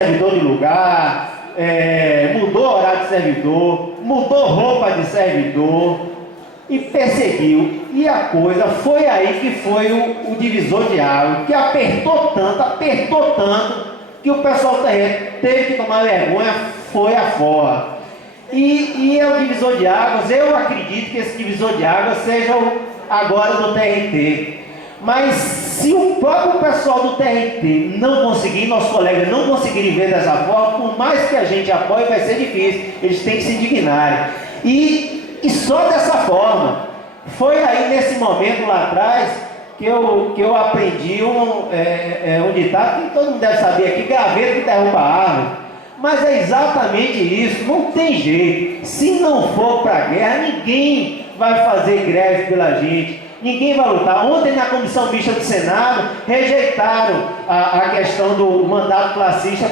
servidor de lugar, mudou horário de servidor, mudou roupa de servidor e perseguiu. E a coisa foi aí que foi o divisor de água, que apertou tanto, que o pessoal teve que tomar vergonha, foi afora. E é o divisor de águas. Eu acredito que esse divisor de águas seja agora do TRT. Mas se o próprio pessoal do TRT não conseguir, nossos colegas não conseguirem ver dessa forma, por mais que a gente apoie, vai ser difícil. Eles têm que se indignarem. E só dessa forma. Foi aí nesse momento lá atrás que eu aprendi um ditado que todo mundo deve saber aqui: graveto que derruba a árvore. Mas é exatamente isso, não tem jeito. Se não for para a guerra, ninguém vai fazer greve pela gente, ninguém vai lutar. Ontem na comissão mista do Senado rejeitaram a questão do mandato classista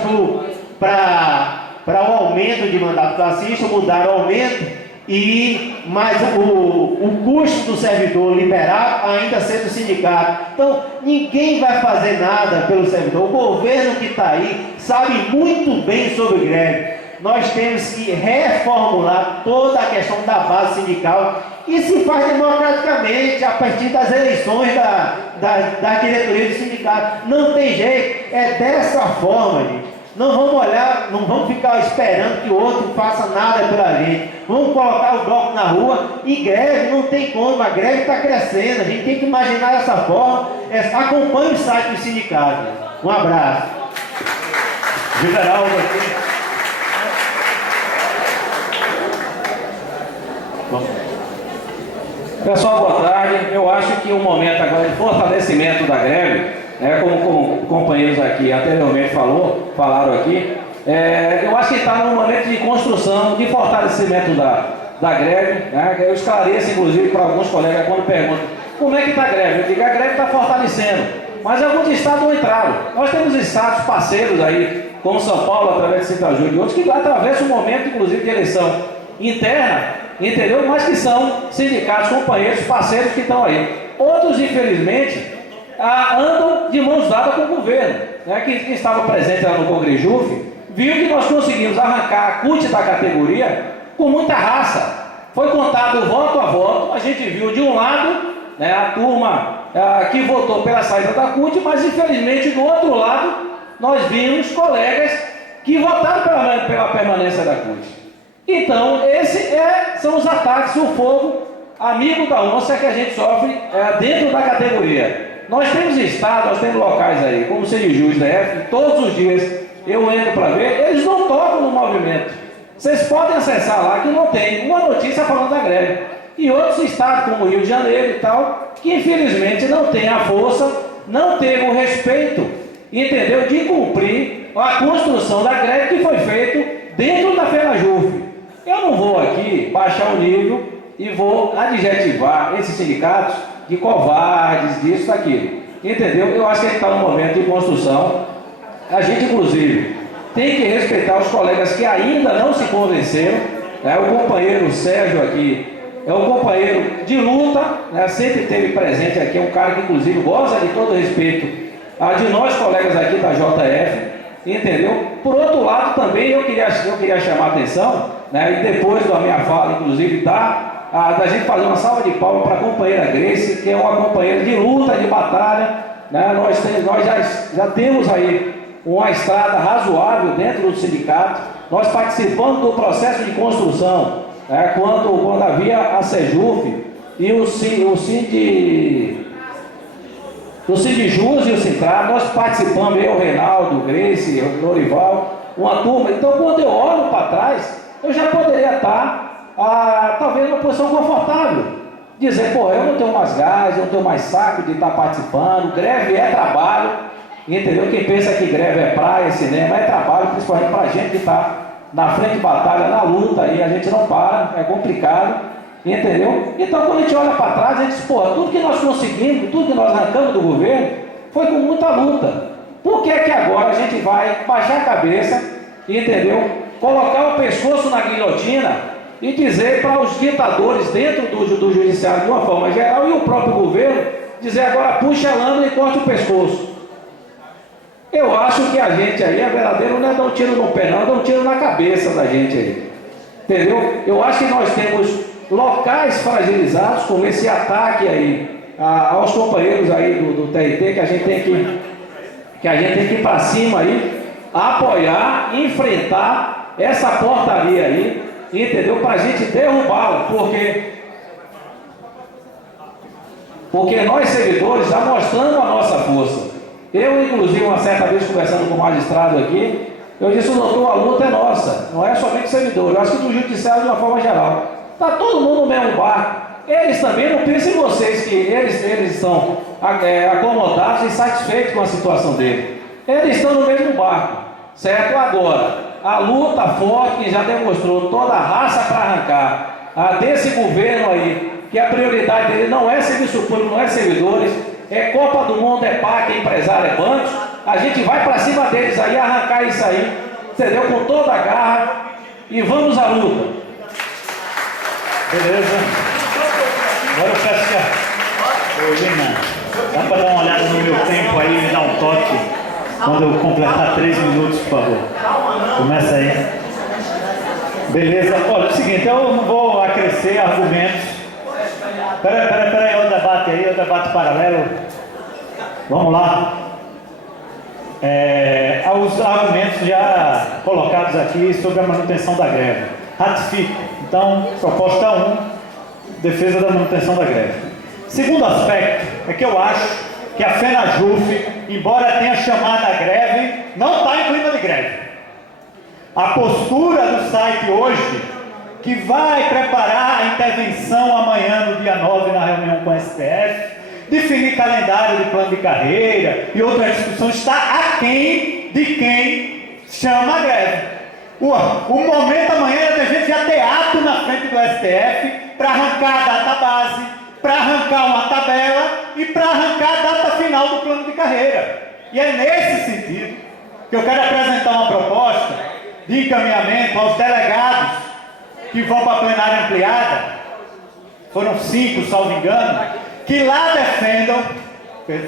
para o aumento de mandato classista, mudaram o aumento. Mas o custo do servidor liberal ainda sendo sindicato. Então ninguém vai fazer nada pelo servidor. O governo que está aí sabe muito bem sobre greve. Nós temos que reformular toda a questão da base sindical, e se faz democraticamente a partir das eleições da diretoria do sindicato. Não tem jeito, é dessa forma, gente. Não vamos olhar, não vamos ficar esperando que o outro faça nada pela gente. Vamos colocar o bloco na rua. E greve, não tem como, a greve está crescendo. A gente tem que imaginar dessa forma. Acompanhe o site do sindicato. Um abraço. Geraldo aqui. Pessoal, boa tarde. Eu acho que o momento agora de fortalecimento da greve, como companheiros aqui anteriormente falaram aqui, eu acho que está num momento de construção, de fortalecimento da greve, né? Eu esclareço, inclusive, para alguns colegas quando perguntam como é que está a greve. Eu digo: a greve está fortalecendo, mas alguns estados não entraram. Nós temos estados parceiros aí, como São Paulo, através de Citaju e outros, que atravessam um momento, inclusive, de eleição interna, entendeu? Mas que são sindicatos, companheiros, parceiros que estão aí. Outros, infelizmente, andam de mãos dadas com o governo, né? Quem estava presente lá no Congrejuve viu que nós conseguimos arrancar a CUT da categoria com muita raça. Foi contado voto a voto. A gente viu de um lado, né, a turma que votou pela saída da CUT, mas infelizmente do outro lado nós vimos colegas que votaram pela permanência da CUT. Então esses são os ataques, o fogo amigo da onça que a gente sofre dentro da categoria. Nós temos estados, nós temos locais aí, como o Sejujus, DF, todos os dias eu entro para ver, eles não tocam no movimento. Vocês podem acessar lá que não tem uma notícia falando da greve. E outros estados, como o Rio de Janeiro e tal, que infelizmente não tem a força, não teve o respeito, entendeu, de cumprir a construção da greve que foi feito dentro da FENAJUF. Eu não vou aqui baixar o nível e vou adjetivar esses sindicatos de covardes, disso, daquilo. Entendeu? Eu acho que a gente está num momento de construção. A gente, inclusive, tem que respeitar os colegas que ainda não se convenceram. Né? O companheiro Sérgio aqui é um companheiro de luta, né? Sempre esteve presente aqui, é um cara que, inclusive, goza de todo respeito de nós, colegas aqui da JF, entendeu? Por outro lado, também eu queria chamar a atenção, né? E depois da minha fala, inclusive, da gente fazer uma salva de palmas para a companheira Grace, que é uma companheira de luta, de batalha, né? Nós já temos aí uma estrada razoável dentro do sindicato. Nós participamos do processo de construção, né? quando havia a Sejuf e o Sindijus e o Sintra, nós participamos, eu, Reinaldo, Grace, Lorival, uma turma. Então, quando eu olho para trás, eu já poderia estar talvez numa posição confortável, dizer: pô, eu não tenho mais gás, eu não tenho mais saco de estar participando, greve é trabalho, entendeu? Quem pensa que greve é praia, cinema, é trabalho, principalmente para a gente que está na frente de batalha, na luta, e a gente não para, é complicado, entendeu? Então, quando a gente olha para trás, a gente diz: pô, tudo que nós conseguimos, tudo que nós arrancamos do governo, foi com muita luta. Por que que agora a gente vai baixar a cabeça, entendeu? Colocar o pescoço na guilhotina e dizer para os ditadores dentro do judiciário de uma forma geral, e o próprio governo dizer agora: puxa a lâmina e corte o pescoço? Eu acho que a gente aí, a verdadeira, não é dar um tiro no pé, não, é dar um tiro na cabeça da gente aí. Entendeu? Eu acho que nós temos locais fragilizados com esse ataque aí aos companheiros aí do TRT, que a gente tem que ir para cima aí, apoiar, enfrentar essa portaria aí, entendeu? Para a gente derrubá-la, porque nós servidores já mostramos a nossa força. Eu, inclusive, uma certa vez conversando com o magistrado aqui, eu disse: doutor, a luta é nossa, não é somente servidor, eu acho que do judiciário de uma forma geral. Está todo mundo no mesmo barco. Eles também, não pensem em vocês que eles estão acomodados e satisfeitos com a situação deles. Eles estão no mesmo barco, certo? Agora, a luta forte que já demonstrou toda a raça para arrancar desse governo aí, que a prioridade dele não é serviço público, não é servidores, é Copa do Mundo, é PAC, é empresário, é bancos. A gente vai para cima deles aí, arrancar isso aí, entendeu? Com toda a garra, e vamos à luta. Beleza? Agora eu peço que ô Lina, dá para dar uma olhada no meu tempo aí, me dá um toque quando eu completar 3 minutos, por favor. Começa aí. Beleza? Olha, é o seguinte, eu não vou acrescer argumentos. Peraí, olha o debate aí, o debate paralelo. Vamos lá. Os argumentos já colocados aqui sobre a manutenção da greve. Ratifico. Então, proposta 1, defesa da manutenção da greve. Segundo aspecto, é que eu acho que a FENAJUF, embora tenha chamado a greve, não está em clima de greve. A postura do site hoje, que vai preparar a intervenção amanhã, no dia 9, na reunião com o STF, definir calendário de plano de carreira e outra discussão, está aquém de quem chama a greve. O momento amanhã é da gente já ter ato na frente do STF para arrancar a data base, para arrancar uma tabela e para arrancar a data final do plano de carreira. E é nesse sentido que eu quero apresentar uma proposta de encaminhamento aos delegados que vão para a plenária ampliada, foram 5, salvo engano, que lá defendam,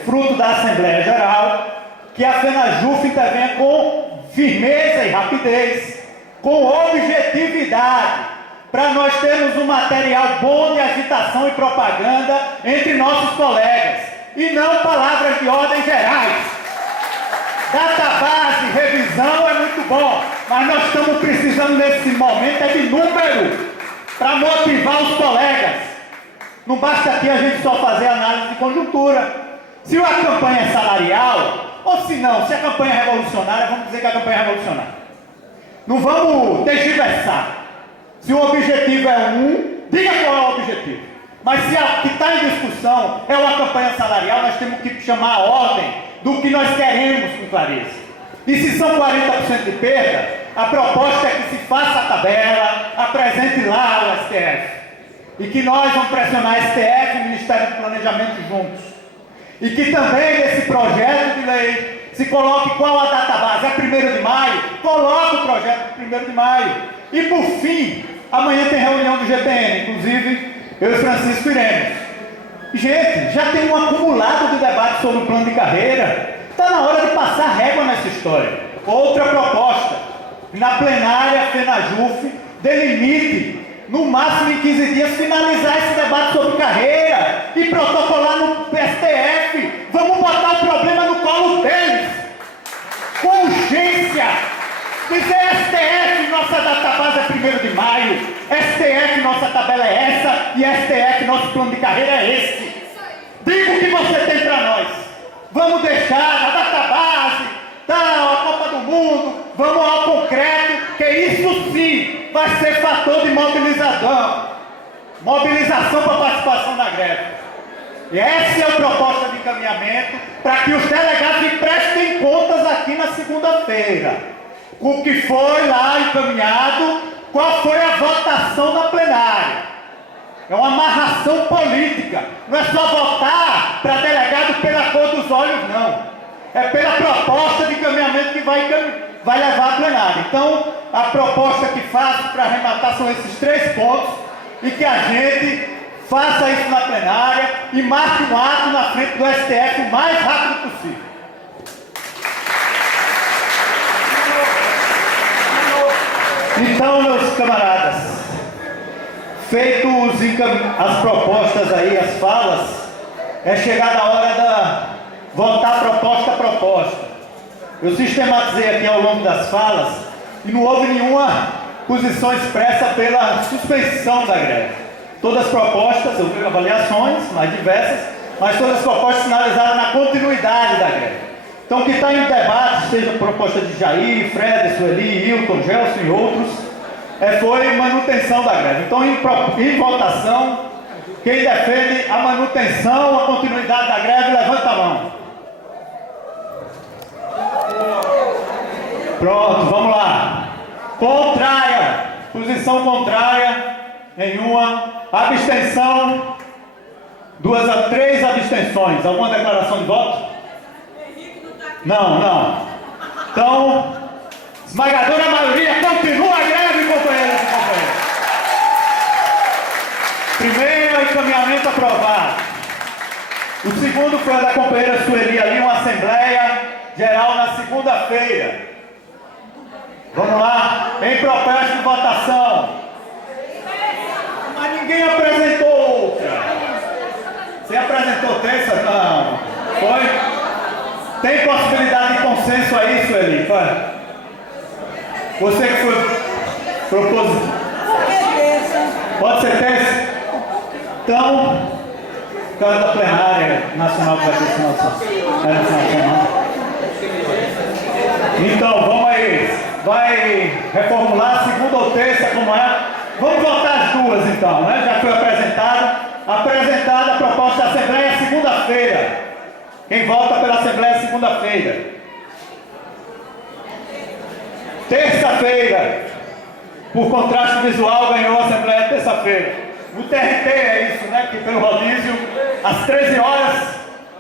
fruto da Assembleia Geral, que a FENAJUF intervenha com firmeza e rapidez, com objetividade, para nós termos um material bom de agitação e propaganda entre nossos colegas, e não palavras de ordem gerais. Database, revisão é muito bom, mas nós estamos precisando nesse momento de número para motivar os colegas. Não basta aqui a gente só fazer análise de conjuntura. Se a campanha é salarial, ou se não, se a campanha é revolucionária, vamos dizer que a campanha é revolucionária. Não vamos tergiversar. Se o objetivo é diga qual é o objetivo. Mas se o que está em discussão é uma campanha salarial, nós temos que chamar a ordem do que nós queremos com clareza. E se são 40% de perda, a proposta é que se faça a tabela, apresente lá ao STF. E que nós vamos pressionar STF e Ministério do Planejamento juntos. E que também nesse projeto de lei se coloque qual a data base. É 1º de maio? Coloque o projeto de 1º de maio. E por fim, amanhã tem reunião do GTN, inclusive eu e Francisco iremos. Gente, já tem um acumulado de debate sobre o plano de carreira. Está na hora de passar régua nessa história. Outra proposta, na plenária FENAJUF, delimite, no máximo em 15 dias, finalizar esse debate sobre carreira e protocolar no STF. Vamos botar o problema no colo deles, com urgência. Dizer STF, nossa database é 1º de maio, STF, nossa tabela é essa, e STF, nosso plano de carreira é esse. Diga o que você tem para nós. Vamos deixar a database, a Copa do Mundo, vamos ao concreto, que isso sim vai ser fator de mobilização para a participação na greve. E essa é a proposta de encaminhamento para que os delegados me prestem contas aqui na segunda-feira. O que foi lá encaminhado, qual foi a votação na plenária. É uma amarração política. Não é só votar para delegado pela cor dos olhos, não. É pela proposta de encaminhamento que vai levar a plenária. Então, a proposta que faço para arrematar são esses 3 pontos e que a gente faça isso na plenária e marque um ato na frente do STF o mais rápido possível. Então, meus camaradas, feitos as propostas aí, as falas, é chegada a hora da votar proposta a proposta. Eu sistematizei aqui ao longo das falas e não houve nenhuma posição expressa pela suspensão da greve. Todas as propostas, eu vi avaliações mais diversas, mas todas as propostas sinalizaram na continuidade da greve. Então, o que está em debate, seja a proposta de Jair, Fred, Sueli, Hilton, Gelson e outros, foi manutenção da greve. Então, em votação, quem defende a manutenção, a continuidade da greve, levanta a mão. Pronto, vamos lá. Contrária, posição contrária, nenhuma. Abstenção, 2 a 3 abstenções. Alguma declaração de voto? Não. Então, esmagadora maioria, continua a greve, companheiros e companheiras. Primeiro, encaminhamento aprovado. O segundo foi a da companheira Sueli ali, uma assembleia geral na segunda-feira. Vamos lá, em processo de votação. Mas ninguém apresentou outra. Você apresentou terça? Não. Foi? Tem possibilidade de consenso aí, Sueli? Você que foi proposição. Pode ser terça? Então, por causa da plenária nacional que vai ter esse final de semana. Então, vamos aí. Vai reformular segunda ou terça, como é? Vamos votar as duas então, né? Já foi apresentada a proposta da Assembleia segunda-feira. Quem vota pela Assembleia segunda-feira? Terça-feira, por contraste visual, ganhou a Assembleia terça-feira. O TRT é isso, né? Que pelo rodízio, às 13 horas.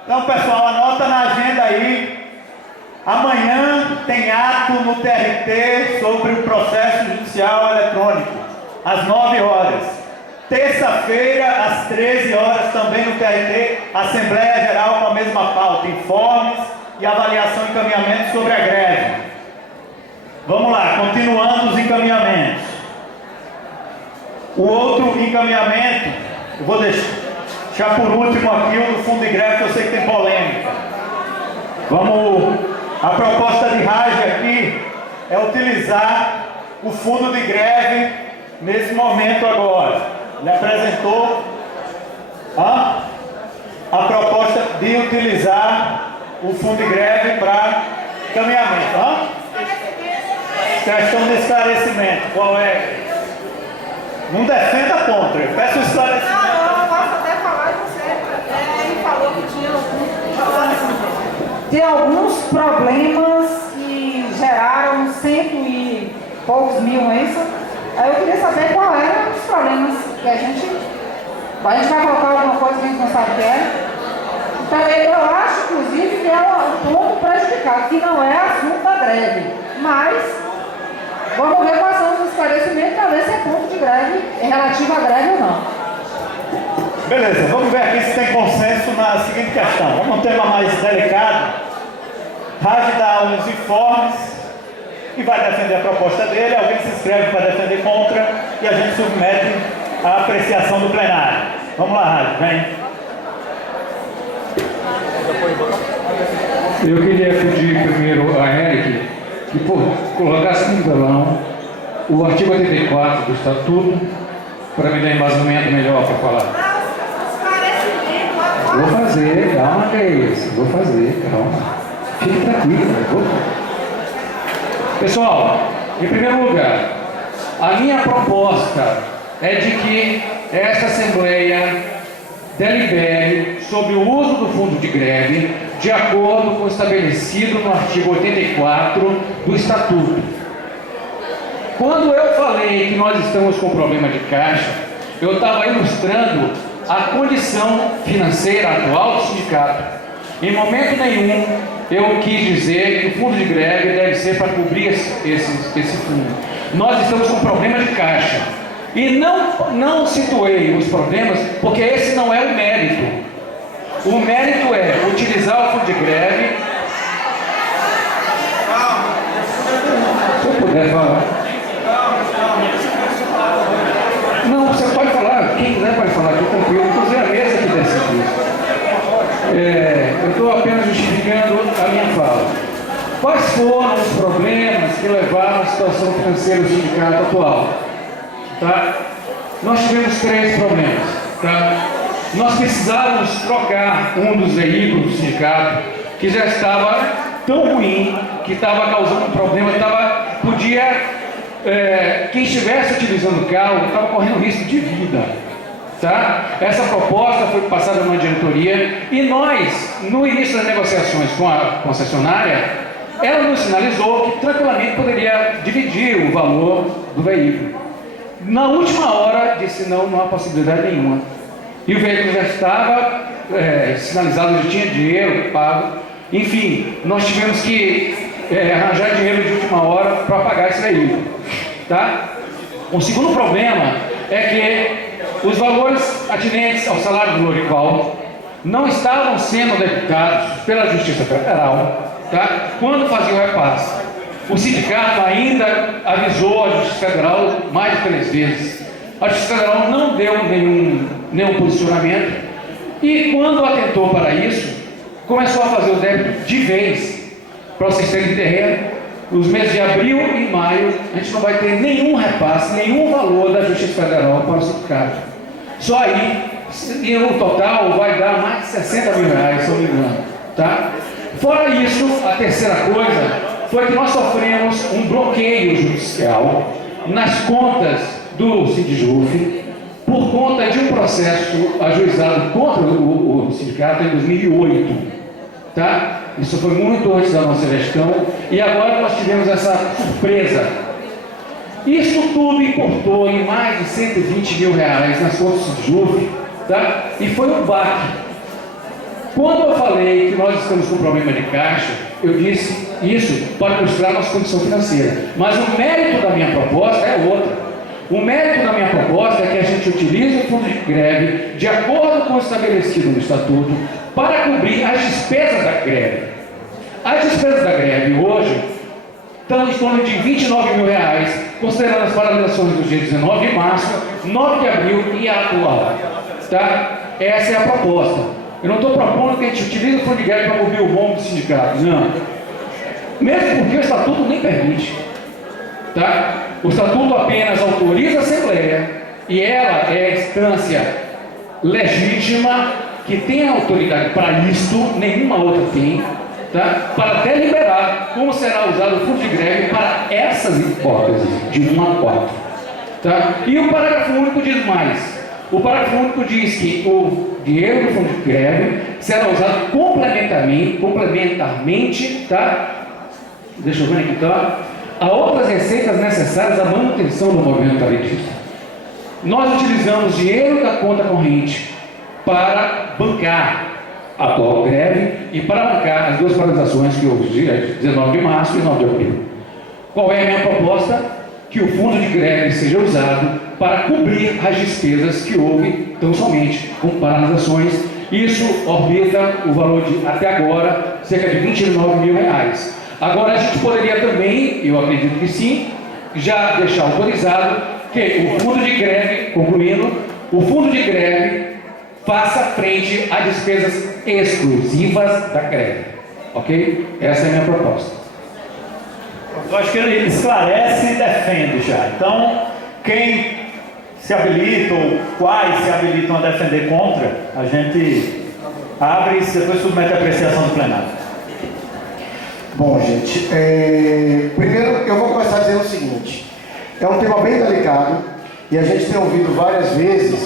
Então, pessoal, anota na agenda aí. Amanhã tem ato no TRT sobre o processo judicial eletrônico, às 9 horas. Terça-feira, às 13 horas, também no TRT, Assembleia Geral com a mesma pauta, informes e avaliação e encaminhamento sobre a greve. Vamos lá, continuando os encaminhamentos. O outro encaminhamento, eu vou deixar por último aqui o do fundo de greve, que eu sei que tem polêmica. A proposta de Raj aqui é utilizar o fundo de greve nesse momento agora. Ele apresentou a proposta de utilizar o fundo de greve para encaminhamento. Questão de esclarecimento. Qual é? Não defenda contra, eu peço esclarecimento. Não, eu posso até falar de você. Ele falou que tinha alguns problemas que geraram 100 e poucos mil, não é isso? Aí eu queria saber qual eram os problemas que a gente vai colocar alguma coisa que a gente não sabe o que é. Então eu acho, inclusive, que é um ponto prejudicado, que não é assunto da greve. Mas vamos ver quais são os esclarecimentos para ver se é ponto de greve, é relativo à greve ou não. Beleza, vamos ver aqui se tem consenso na seguinte questão. Vamos um tema mais delicado. Raj dá uns informes e vai defender a proposta dele, alguém se inscreve para defender contra e a gente submete à apreciação do plenário. Vamos lá, Raj, vem. Eu queria pedir primeiro a Eric que colocasse no telão o artigo 84 do Estatuto para me dar embasamento melhor para falar. Vou fazer, calma que é isso, vou fazer, calma. Fique tranquilo, vou. Pessoal, em primeiro lugar, a minha proposta é de que esta Assembleia delibere sobre o uso do fundo de greve de acordo com o estabelecido no artigo 84 do Estatuto. Quando eu falei que nós estamos com problema de caixa, eu estava ilustrando a condição financeira atual do sindicato. Em momento nenhum eu quis dizer que o fundo de greve deve ser para cobrir esse fundo. Nós estamos com problema de caixa. E não situei os problemas, porque esse não é o mérito. O mérito é utilizar o fundo de greve. Se eu puder falar. justificando a minha fala. Quais foram os problemas que levaram à situação financeira do sindicato atual? Tá? Nós tivemos 3 problemas. Tá? Nós precisávamos trocar um dos veículos do sindicato, que já estava tão ruim, que estava causando um problema, quem estivesse utilizando o carro estava correndo risco de vida. Tá? Essa proposta foi passada numa diretoria e nós, no início das negociações com a concessionária, ela nos sinalizou que tranquilamente poderia dividir o valor do veículo. Na última hora disse não há possibilidade nenhuma. E o veículo já estava sinalizado, já tinha dinheiro pago. Enfim, nós tivemos que arranjar dinheiro de última hora para pagar esse veículo. Tá? O segundo problema é que os valores atinentes ao salário do Lorival não estavam sendo deputados pela Justiça Federal, tá? Quando fazia o repasse. O sindicato ainda avisou a Justiça Federal mais de 3 vezes. A Justiça Federal não deu nenhum posicionamento e quando atentou para isso, começou a fazer o débito de vez. Para vocês terem ideia, nos meses de abril e maio, a gente não vai ter nenhum repasse, nenhum valor da Justiça Federal para o sindicato. Só aí, e no total, vai dar mais de 60 mil reais, se eu não me engano. Tá? Fora isso, a terceira coisa foi que nós sofremos um bloqueio judicial nas contas do Sindjuf por conta de um processo ajuizado contra o sindicato em 2008. Tá? Isso foi muito antes da nossa gestão e agora nós tivemos essa surpresa. Isso tudo importou em mais de 120 mil reais nas contas do Sindjuf, tá? E foi um baque. Quando eu falei que nós estamos com problema de caixa, eu disse isso para ilustrar nossa condição financeira. Mas o mérito da minha proposta é outro. O mérito da minha proposta é que a gente utilize o fundo de greve de acordo com o estabelecido no Estatuto para cobrir as despesas da greve. As despesas da greve hoje estão em torno de 29 mil reais, considerando as paralisações dos dias 19 de março, 9 de abril e a atual. Tá? Essa é a proposta. Eu não estou propondo que a gente utilize o fundo de greve para cobrir o rombo do sindicato, não. Mesmo porque o Estatuto nem permite. Tá? O Estatuto apenas autoriza a Assembleia e ela é a instância legítima que tem autoridade para isto, nenhuma outra tem, tá? Para deliberar como será usado o fundo de greve para essas hipóteses, de 1 a 4. Tá? E o parágrafo único diz mais. O parágrafo único diz que o dinheiro do fundo de greve será usado complementarmente, tá? Deixa eu ver aqui, tá? A outras receitas necessárias à manutenção do movimento tarifista. Nós utilizamos dinheiro da conta corrente para bancar a atual greve e para bancar as 2 paralisações que houve, dia 19 de março e 9 de abril. Qual é a minha proposta? Que o fundo de greve seja usado para cobrir as despesas que houve, tão somente com paralisações. Isso orbita o valor de, até agora, cerca de 29 mil reais. Agora a gente poderia também, eu acredito que sim, já deixar autorizado que o fundo de greve, concluindo, o fundo de greve faça frente a despesas exclusivas da greve. Ok? Essa é a minha proposta. Eu acho que ele esclarece e defende já. Então, quem se habilita ou quais se habilitam a defender contra, a gente abre e depois submete a apreciação do plenário. Bom, gente, primeiro eu vou começar dizendo o seguinte: é um tema bem delicado e a gente tem ouvido várias vezes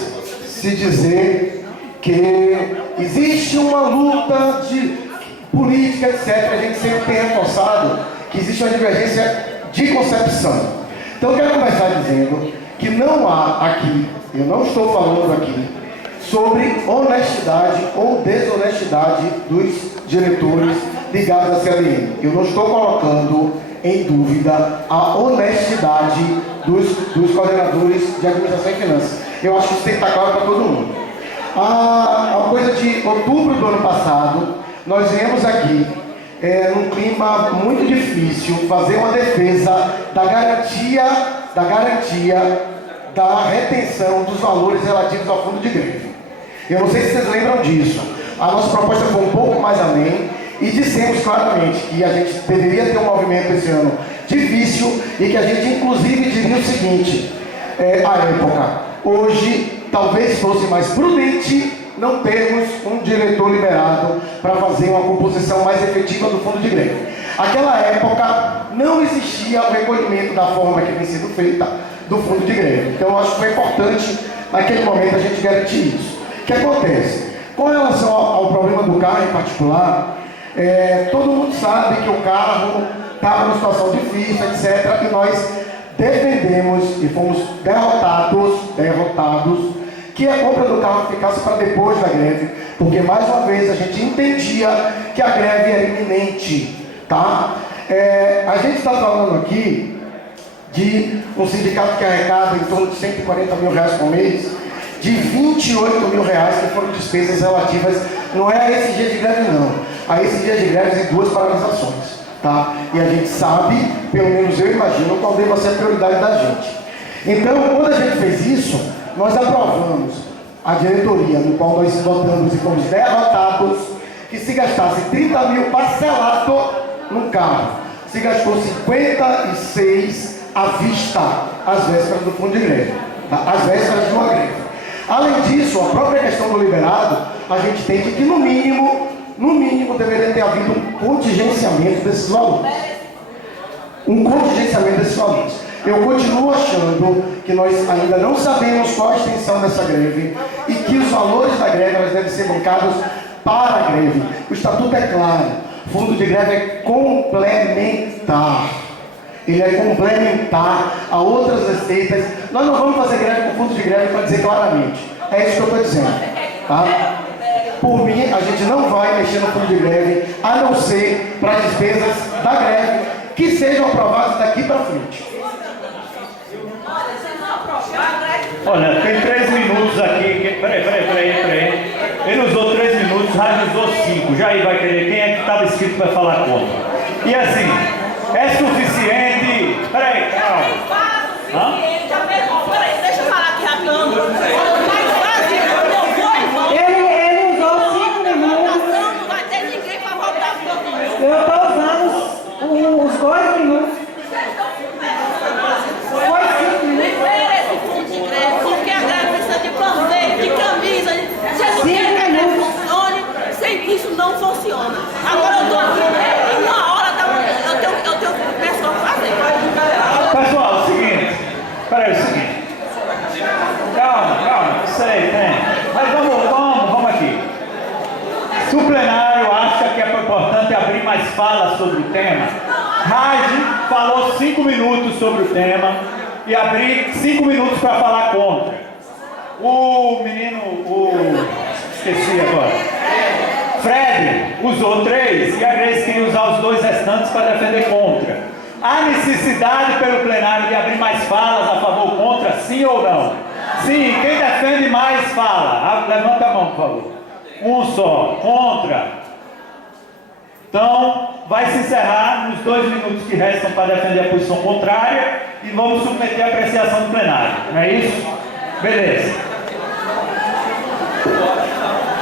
se dizer que existe uma luta de política, etc. A gente sempre tem reforçado que existe uma divergência de concepção. Então eu quero começar dizendo que não há aqui, eu não estou falando aqui sobre honestidade ou desonestidade dos diretores ligados à CLN. Eu não estou colocando em dúvida a honestidade dos coordenadores de administração e finanças. Eu acho que isso tem que estar claro para todo mundo. A coisa de outubro do ano passado, nós viemos aqui num clima muito difícil fazer uma defesa da garantia da retenção dos valores relativos ao fundo de greve. Eu não sei se vocês lembram disso. A nossa proposta foi um pouco mais além e dissemos claramente que a gente deveria ter um movimento esse ano difícil e que a gente inclusive diria o seguinte, à época, hoje talvez fosse mais prudente não termos um diretor liberado para fazer uma composição mais efetiva do fundo de greve. Naquela época não existia o recolhimento da forma que vem sendo feita do fundo de greve. Então eu acho que foi importante naquele momento a gente garantir isso. O que acontece? Com relação ao problema do carro em particular, todo mundo sabe que o carro estava numa situação difícil, etc. E nós defendemos e fomos derrotados, que a compra do carro ficasse para depois da greve, porque mais uma vez a gente entendia que a greve era iminente, tá? A gente está falando aqui de um sindicato que arrecada em torno de 140 mil reais por mês, de 28 mil reais que foram despesas relativas, não é a esses dias de greve não, a esses dias de greve e 2 paralisações, tá? E a gente sabe, pelo menos eu imagino, qual deva ser a prioridade da gente. Então, quando a gente fez isso, nós aprovamos a diretoria, no qual nós votamos e fomos derrotados, que se gastasse 30 mil parcelado no carro, se gastou 56 à vista, às vésperas do fundo de greve, tá? Às vésperas de uma greve. Além disso, a própria questão do liberado, a gente entende que no mínimo deveria ter havido um contingenciamento desses valores. Eu continuo achando que nós ainda não sabemos qual a extensão dessa greve e que os valores da greve elas devem ser bancados para a greve. O estatuto é claro, o fundo de greve é complementar. Ele é complementar a outras receitas. Nós não vamos fazer greve com fundo de greve para dizer claramente. É isso que eu estou dizendo. Tá? Por mim, a gente não vai mexer no fundo de greve, a não ser para despesas da greve que sejam aprovadas daqui para frente. Olha, tem 3 minutos aqui. Peraí. Ele usou 3 minutos, Rádio usou 5. Jair vai querer. Quem é que estava escrito para falar contra? E assim, é suficiente. Peraí, calma. Peraí, deixa eu falar aqui rapidinho. Ele usou 5 minutos. Não vai ter ninguém para votar por todo mundo. Eu estou usando os 2 minutos. Foi 5 minutos. Esse fundo de greve, porque a greve precisa de panfleto, de camisa. Se a greve funcione, sem isso não funciona. Agora eu estou aqui, em 1h eu tenho pessoa para fazer. Pessoal, é o seguinte. Peraí, é o seguinte. Calma, sei, tem. Mas vamos aqui. Se o plenário acha que é importante abrir mais falas sobre o tema, Raide falou 5 minutos sobre o tema e abrir 5 minutos para falar contra. O menino, esqueci agora, Fred usou 3 e a Grace queria usar os 2 restantes para defender contra. Há necessidade pelo plenário de abrir mais falas a favor ou contra, sim ou não? Sim, quem defende mais fala. Levanta a mão, por favor. Um só. Contra. Então, vai se encerrar nos 2 minutos que restam para defender a posição contrária e vamos submeter a apreciação do plenário. Não é isso? Beleza.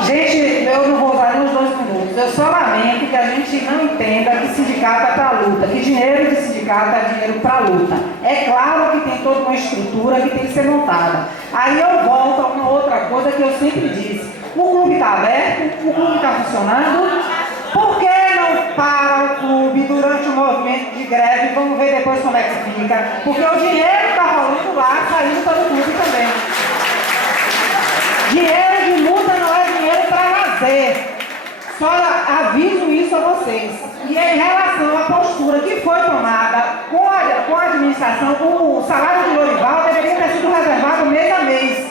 Gente, eu não vou usar nos 2 minutos. Eu só lamento que a gente não entenda que sindicato é para luta, que dinheiro de sindicato é dinheiro para luta. É claro que tem toda uma estrutura que tem que ser montada. Aí eu volto a uma outra coisa que eu sempre disse. O clube está aberto, o clube está funcionando. Por que não para o clube durante o movimento de greve? Vamos ver depois como é que fica. Porque o dinheiro está rolando lá, saindo para o clube também. Dinheiro de multa não é dinheiro para lazer. Só aviso isso a vocês. E em relação à postura que foi tomada com a administração, o salário de Lorival deveria ter sido reservado mês a mês.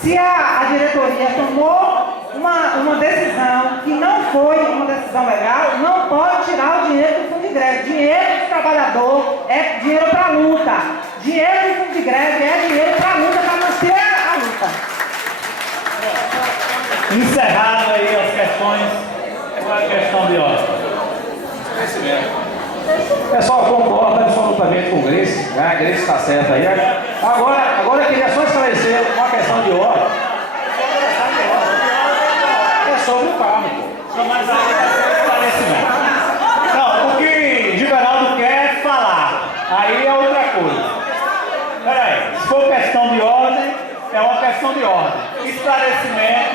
Se a diretoria tomou uma decisão que não foi uma decisão legal, não pode tirar o dinheiro do fundo de greve. Dinheiro do trabalhador é dinheiro para luta. Dinheiro do fundo de greve é dinheiro para luta, para manter a luta. Encerrado aí as questões, qual é a questão de ordem? O pessoal concorda absolutamente com o Grace, né? A Grace está certa aí. Agora eu queria só esclarecer uma questão de ordem. É sobre o carro, pô. esclarecimento. Não, o que Giveraldo quer é falar. Aí é outra coisa. Peraí, se for questão de ordem, é uma questão de ordem. Esclarecimento,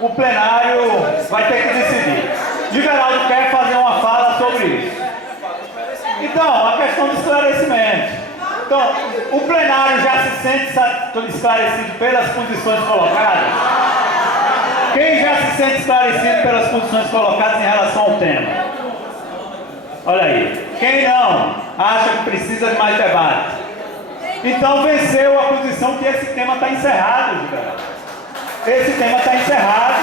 o plenário vai ter que decidir. Giveraldo quer fazer uma fala sobre isso. Então, a questão de esclarecimento. Então, o plenário já se sente esclarecido pelas posições colocadas? Quem já se sente esclarecido pelas posições colocadas em relação ao tema? Olha aí. Quem não acha que precisa de mais debate? Então venceu a posição que esse tema está encerrado, Giveraldo. Esse tema está encerrado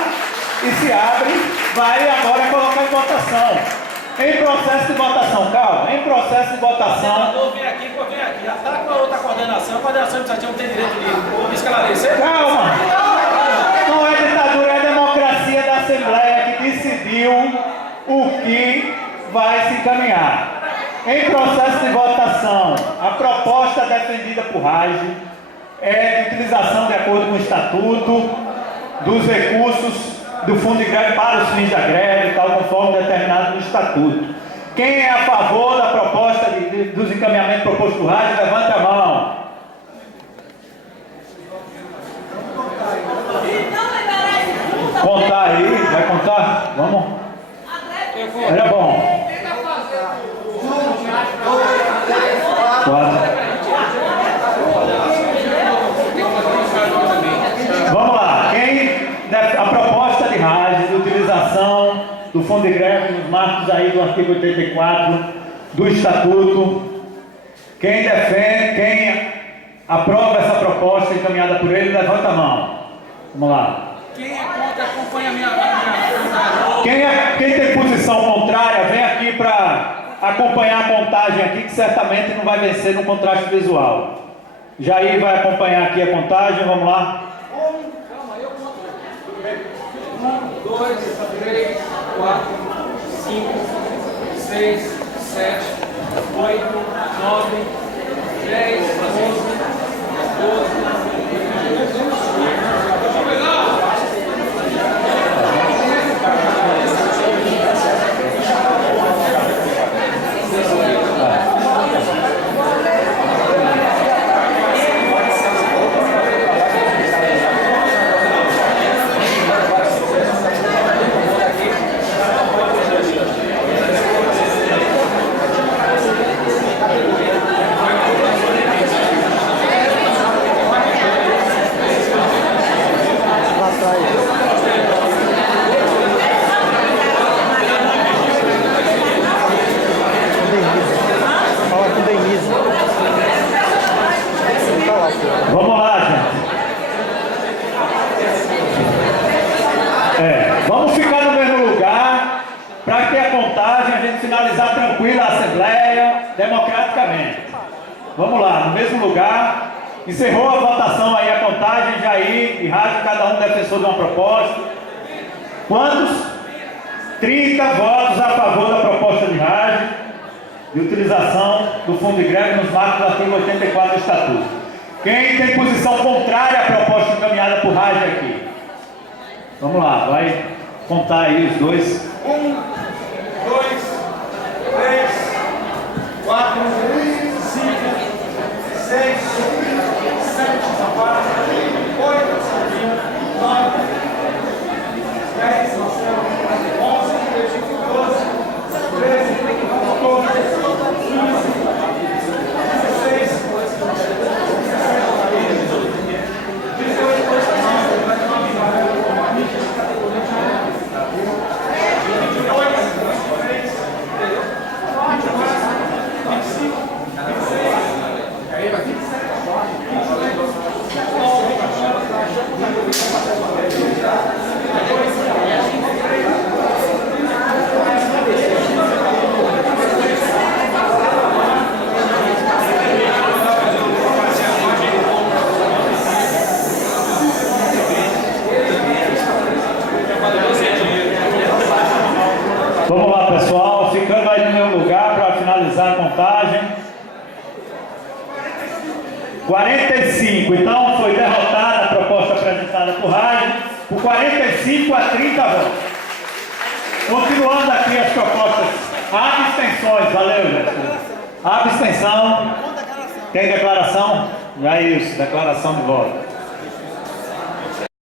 e se abre, vai agora colocar em votação. Em processo de votação, calma, em processo de votação. Vem aqui, já está com a outra coordenação, a coordenação administrativa não tem direito de esclarecer. Calma! Não é ditadura, é a democracia da Assembleia que decidiu o que vai se encaminhar. Em processo de votação, a proposta defendida por Rage é de utilização de acordo com o Estatuto dos recursos do Fundo de Greve para os fins da greve, tal conforme determinado no Estatuto. Quem é a favor da proposta dos encaminhamentos propostos por Rage, levanta a mão. Contar aí, vai contar? Vamos? Era bom. 4. Vamos lá. A proposta de Rage de utilização do Fundo de Greve nos marcos aí do artigo 84 do Estatuto. Quem defende, quem aprova essa proposta encaminhada por ele, levanta a mão. Vamos lá. Quem é contra, acompanha a minha... Quem tem posição contrária, vem aqui para acompanhar a contagem aqui, que certamente não vai vencer no contraste visual. Jair vai acompanhar aqui a contagem, vamos lá. 1, 2, 3, 4, 5, 6, 7, 8, 9, 10, 11, 12, Vamos lá, gente. Vamos ficar no mesmo lugar para ter a contagem, a gente finalizar tranquila a Assembleia, democraticamente. Vamos lá, no mesmo lugar. Encerrou a votação aí, a contagem, Jair e Rage, cada um defensor de uma proposta. Quantos? 30 votos a favor da proposta de Rage, de utilização do Fundo de Greve nos marcos do artigo 84 do Estatuto. Quem tem posição contrária à proposta encaminhada por Rage aqui? Vamos lá, vai contar aí os dois. 1, 2, 3, 4, 5, 6, 7, 8, 9, 10, 11, 12, 13, 14, 15, 16, Vamos lá, pessoal, ficando aí no meu lugar para finalizar a contagem. 45, então foi derrotada a proposta apresentada por Rage por 45 a 30 votos. Continuando aqui a abstenções. Valeu, gente. Abstenção. Tem declaração? Já é isso, declaração de voto.